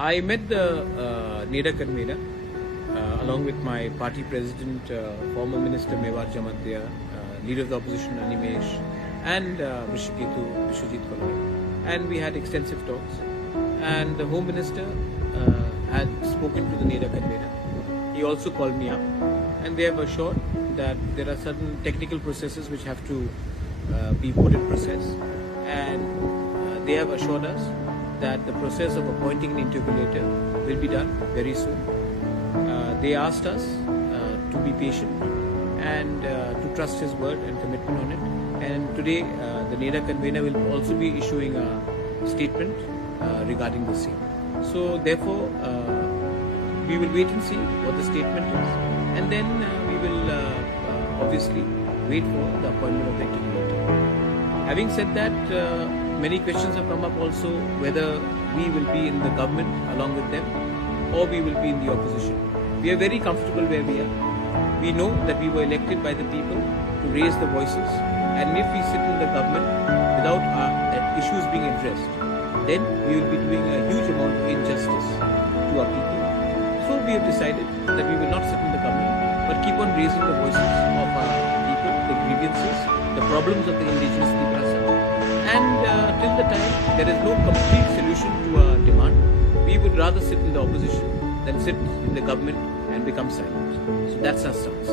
I met the NEDA convener along with my party president, former Minister Mewar Jamadya, leader of the opposition Animesh, and Rishiketu Vishwajit Kollar, and we had extensive talks. And the Home Minister had spoken to the NEDA convener. He also called me up, and they have assured that there are certain technical processes which have to be put in process, and they have assured us that the process of appointing an interpolator will be done very soon. They asked us to be patient and to trust his word and commitment on it. And today the NEDA convener will also be issuing a statement regarding the same. So therefore we will wait and see what the statement is, and then we will obviously wait for the appointment of the interpolator. Having said that, many questions have come up also whether we will be in the government along with them or we will be in the opposition. We are very comfortable where we are. We know that we were elected by the people to raise the voices, and if we sit in the government without our issues being addressed, then we will be doing a huge amount of injustice to our people. So we have decided that we will not sit in the government but keep on raising the voices of our people, the grievances, the problems of the indigenous people. And till the time there is no complete solution to our demand, we would rather sit in the opposition than sit in the government and become silent. So that's our stance.